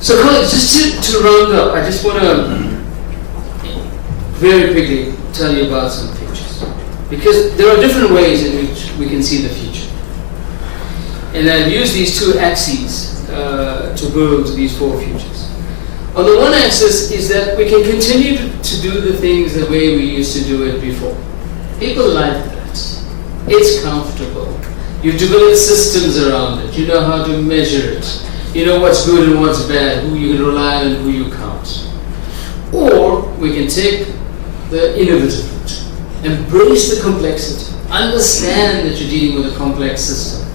So colleagues, just to round up, I just want to very quickly tell you about some futures. Because there are different ways in which we can see the future. And I've used these two axes to build these four futures. On the one axis is that we can continue to do the things the way we used to do it before. People like that. It's comfortable. You've developed systems around it. You know how to measure it. You know what's good and what's bad, who you can rely on and who you can't. Or we can take the innovative route. Embrace the complexity. Understand that you're dealing with a complex system.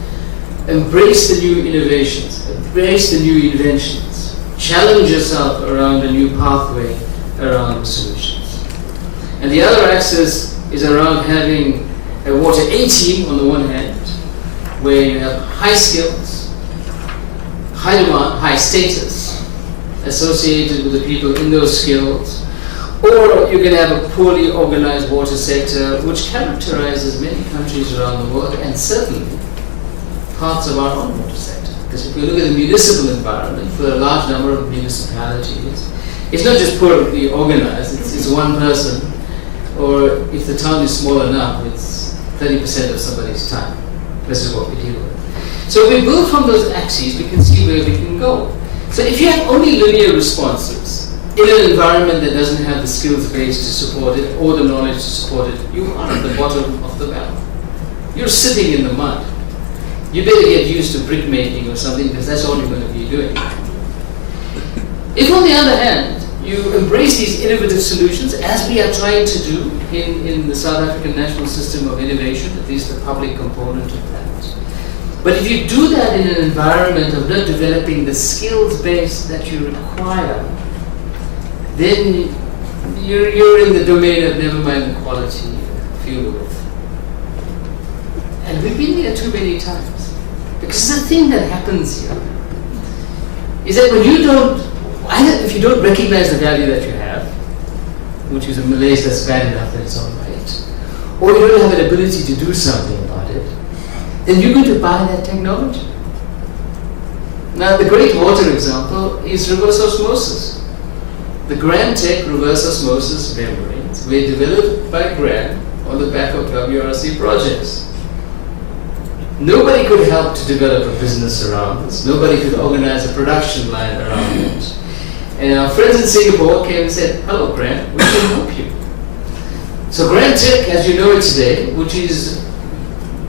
Embrace the new innovations. Embrace the new inventions. Challenge yourself around a new pathway around solutions. And the other axis is around having a water A team on the one hand, where you have high skills, high demand, high status associated with the people in those skills, or you can have a poorly organized water sector which characterizes many countries around the world and certainly parts of our own water sector. Because if you look at the municipal environment for a large number of municipalities, it's not just poorly organized, it's one person, or if the town is small enough, it's 30% of somebody's time. This is what we deal with. So we build from those axes, we can see where we can go. So if you have only linear responses in an environment that doesn't have the skills base to support it or the knowledge to support it, you are at the bottom of the barrel. You're sitting in the mud. You better get used to brick making or something because that's all you're going to be doing. If on the other hand, you embrace these innovative solutions, as we are trying to do in the South African National System of Innovation, at least the public component of that. But if you do that in an environment of not developing the skills base that you require, then you're in the domain of never mind the quality, feel with. And we've been here too many times. Because the thing that happens here is that when you don't, either if you don't recognize the value that you have, which is a malaise that's bad enough that it's all right, or you don't have an ability to do something about it, then you're going to buy that technology. Now, the great water example is reverse osmosis. The Gram-Tech reverse osmosis membranes were developed by Gram on the back of WRC projects. Nobody could help to develop a business around this. Nobody could organize a production line around it. And our friends in Singapore came and said, hello, Gram, we can help you. So Gram-Tech, as you know it today, which is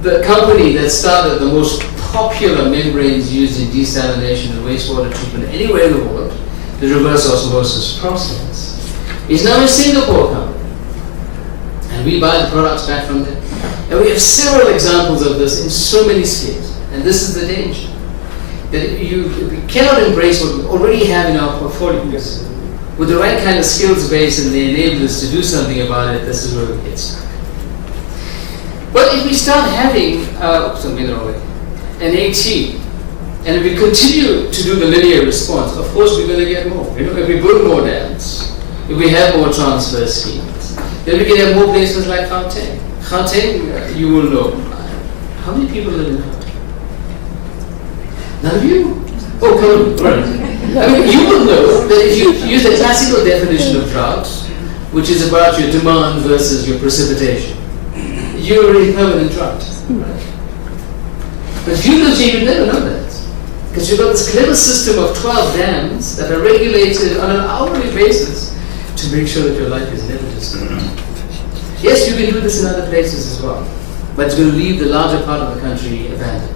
the company that started the most popular membranes used in desalination and wastewater treatment anywhere in the world, the reverse osmosis process, is now a Singapore company. And we buy the products back from them. And we have several examples of this in so many states. And this is the danger. That we cannot embrace what we already have in our portfolios. With the right kind of skills base and the enablers to do something about it, this is where we get stuck. But if we start having an AT, and if we continue to do the linear response, of course we're going to get more. You know, if we build more dams, if we have more transfer schemes, then we can have more places like Gauteng. Gauteng, you will know. How many people live in Gauteng? None of you? Oh, come on. Right. I mean, you will know that if you use the classical definition of drought, which is about your demand versus your precipitation, you're in permanent drought. Right? But if you live here, you'd never know that. Because you've got this clever system of 12 dams that are regulated on an hourly basis to make sure that your life is never disturbed. Yes, you can do this in other places as well, but it's going to leave the larger part of the country abandoned.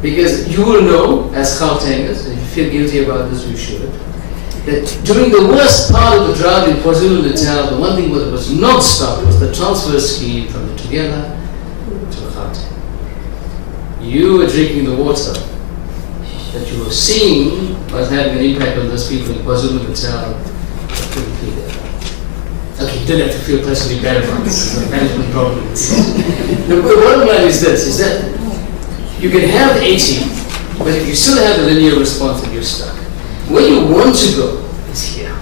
Because you will know, as Gautengers, and if you feel guilty about this, you should, that during the worst part of the drought in KwaZulu-Natal, the one thing that was not stopped was the transfer scheme from the Tugela to Gauteng. You were drinking the water that you were seeing was having an impact on those people in KwaZulu-Natal that couldn't feel it. Okay, you don't have to feel personally bad about this. It's a management problem. The bottom line is this, is that you can have 80, but if you still have a linear response, then you're stuck. Where you want to go is here.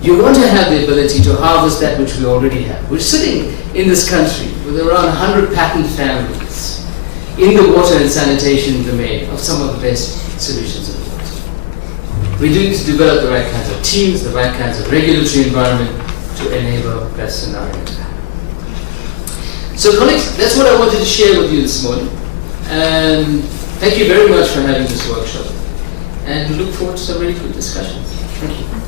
You want to have the ability to harvest that which we already have. We're sitting in this country with around 100 patent families in the water and sanitation domain of some of the best solutions in the world. We need to develop the right kinds of teams, the right kinds of regulatory environment to enable that scenario to happen. So colleagues, that's what I wanted to share with you this morning. And thank you very much for having this workshop. And we look forward to some really good discussions. Thank you.